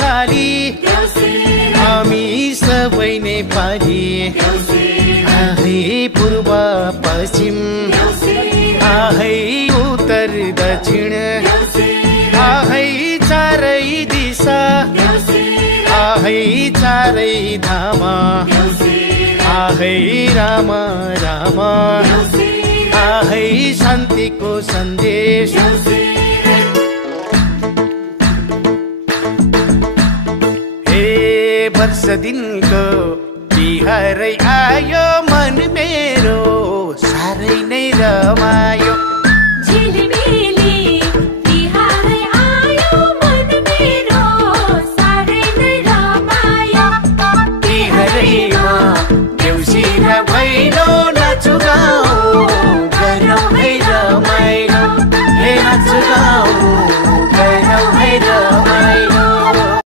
काली हामी सबै नेपाली आहै पूर्व पश्चिम आहै उत्तर दक्षिण आहै चारै दिशा आहै चारै धाम आहै राम राम आहै शान्तिको सन्देश हे वर्ष दिनको बिहारै आयो मन मेरो साह्रै नै रमायो